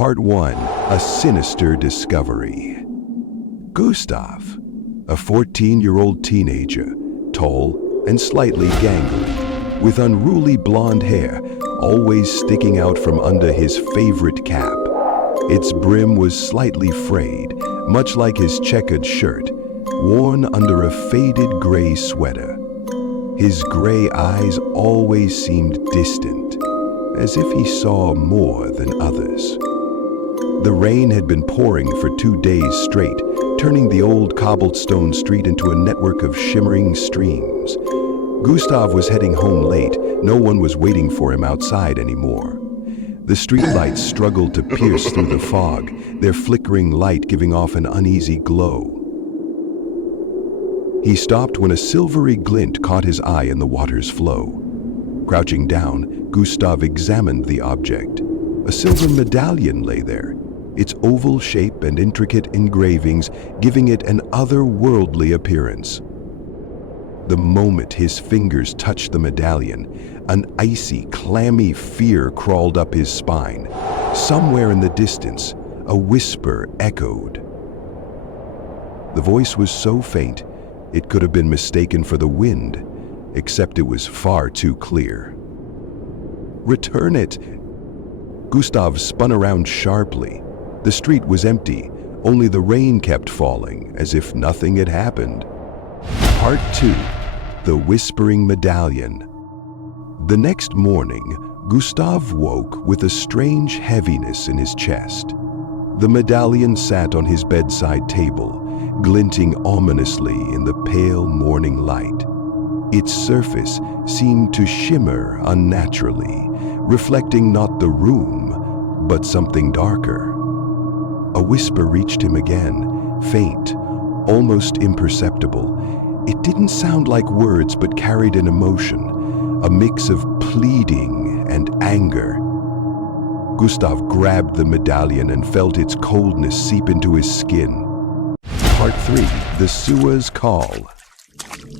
Part 1. A Sinister Discovery. Gustav, a 14-year-old teenager, tall and slightly gangly, with unruly blonde hair always sticking out from under his favorite cap. Its brim was slightly frayed, much like his checkered shirt, worn under a faded gray sweater. His gray eyes always seemed distant, as if he saw more than others. The rain had been pouring for 2 days straight, turning the old cobblestone street into a network of shimmering streams. Gustav was heading home late. No one was waiting for him outside anymore. The streetlights struggled to pierce through the fog, their flickering light giving off an uneasy glow. He stopped when a silvery glint caught his eye in the water's flow. Crouching down, Gustav examined the object. A silver medallion lay there, its oval shape and intricate engravings giving it an otherworldly appearance. The moment his fingers touched the medallion, an icy, clammy fear crawled up his spine. Somewhere in the distance, a whisper echoed. The voice was so faint, it could have been mistaken for the wind, except it was far too clear. "Return it!" Gustav spun around sharply. The street was empty, only the rain kept falling, as if nothing had happened. Part 2. The Whispering Medallion. The next morning, Gustav woke with a strange heaviness in his chest. The medallion sat on his bedside table, glinting ominously in the pale morning light. Its surface seemed to shimmer unnaturally, reflecting not the room, but something darker. A whisper reached him again, faint, almost imperceptible. It didn't sound like words, but carried an emotion, a mix of pleading and anger. Gustav grabbed the medallion and felt its coldness seep into his skin. Part 3. The Sewer's Call.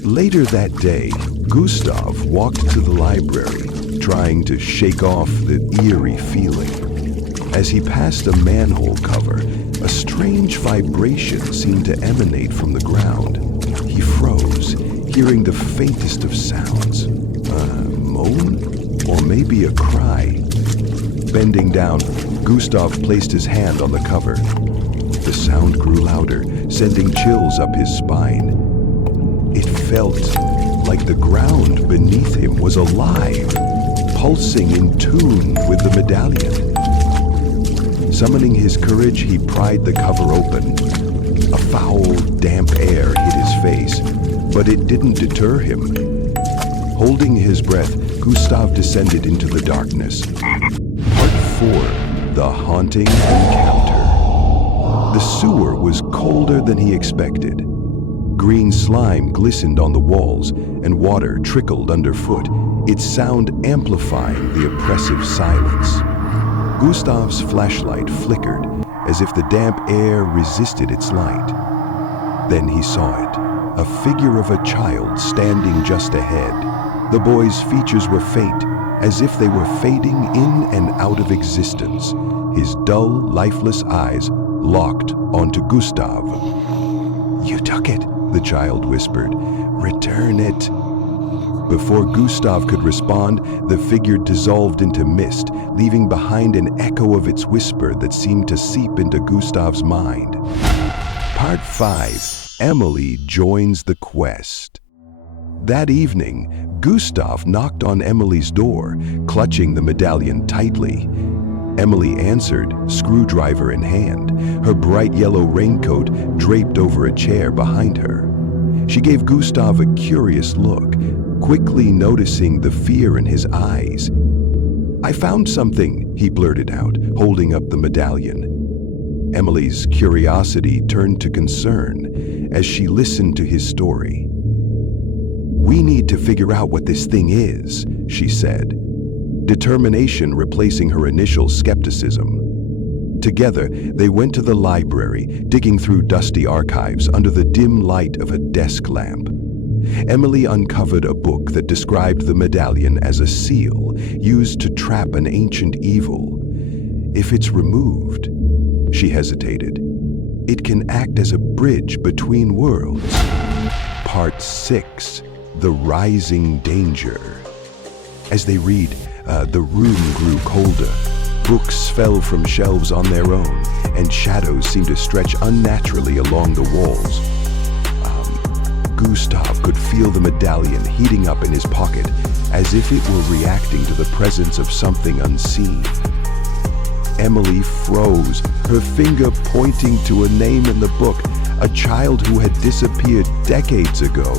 Later that day, Gustav walked to the library, trying to shake off the eerie feeling. As he passed a manhole cover, a strange vibration seemed to emanate from the ground. He froze, hearing the faintest of sounds. A moan? Or maybe a cry? Bending down, Gustav placed his hand on the cover. The sound grew louder, sending chills up his spine. It felt like the ground beneath him was alive, pulsing in tune with the medallion. Summoning his courage, he pried the cover open. A foul, damp air hit his face, but it didn't deter him. Holding his breath, Gustav descended into the darkness. Part 4. The Haunting Encounter. The sewer was colder than he expected. Green slime glistened on the walls, and water trickled underfoot, its sound amplifying the oppressive silence. Gustav's flashlight flickered, as if the damp air resisted its light. Then he saw it, a figure of a child standing just ahead. The boy's features were faint, as if they were fading in and out of existence, his dull, lifeless eyes locked onto Gustav. "You took it," the child whispered. "Return it." Before Gustav could respond, the figure dissolved into mist, leaving behind an echo of its whisper that seemed to seep into Gustav's mind. Part 5. Emily joins the quest. That evening, Gustav knocked on Emily's door, clutching the medallion tightly. Emily answered, screwdriver in hand, her bright yellow raincoat draped over a chair behind her. She gave Gustav a curious look, quickly noticing the fear in his eyes. "I found something," he blurted out, holding up the medallion. Emily's curiosity turned to concern as she listened to his story. "We need to figure out what this thing is," she said, determination replacing her initial skepticism. Together, they went to the library, digging through dusty archives under the dim light of a desk lamp. Emily uncovered a book that described the medallion as a seal used to trap an ancient evil. if it's removed, she hesitated, it can act as a bridge between worlds. Part 6, The Rising Danger. As they read, the room grew colder. Books fell from shelves on their own, and shadows seemed to stretch unnaturally along the walls. Gustav could feel the medallion heating up in his pocket, as if it were reacting to the presence of something unseen. Emily froze, her finger pointing to a name in the book, a child who had disappeared decades ago.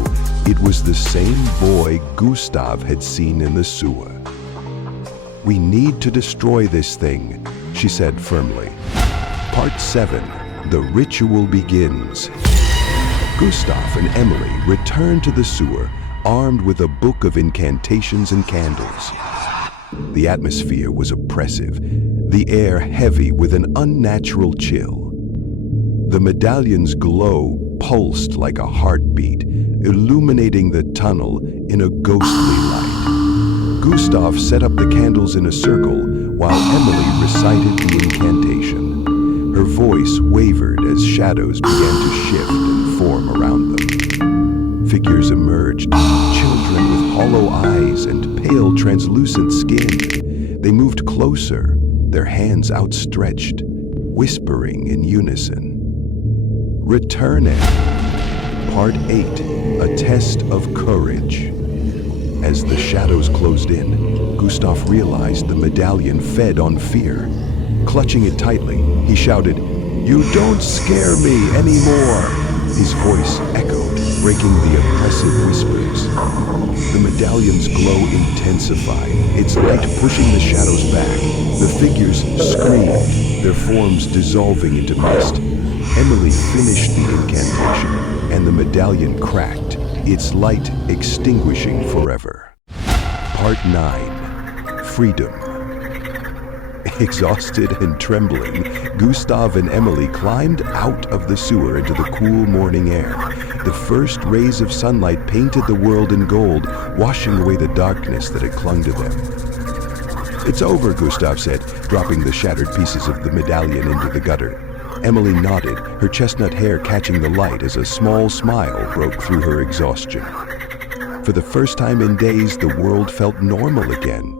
It was the same boy Gustav had seen in the sewer. "We need to destroy this thing," she said firmly. Part 7, The Ritual Begins. Gustav and Emily returned to the sewer, armed with a book of incantations and candles. The atmosphere was oppressive, the air heavy with an unnatural chill. The medallion's glow pulsed like a heartbeat, illuminating the tunnel in a ghostly light. Gustav set up the candles in a circle while Emily recited the incantation. Her voice wavered as shadows began to shift and form around them. Figures emerged, children with hollow eyes and pale, translucent skin. They moved closer, their hands outstretched, whispering in unison. Returning. Part 8, A Test of Courage. As the shadows closed in, Gustav realized the medallion fed on fear. Clutching it tightly, he shouted, "You don't scare me anymore!" His voice echoed, breaking the oppressive whispers. The medallion's glow intensified, its light pushing the shadows back. The figures screamed, their forms dissolving into mist. Emily finished the incantation, and the medallion cracked, its light extinguishing forever. Part 9, Freedom. Exhausted and trembling, Gustav and Emily climbed out of the sewer into the cool morning air. The first rays of sunlight painted the world in gold, washing away the darkness that had clung to them. "It's over," Gustav said, dropping the shattered pieces of the medallion into the gutter. Emily nodded, her chestnut hair catching the light as a small smile broke through her exhaustion. For the first time in days, the world felt normal again.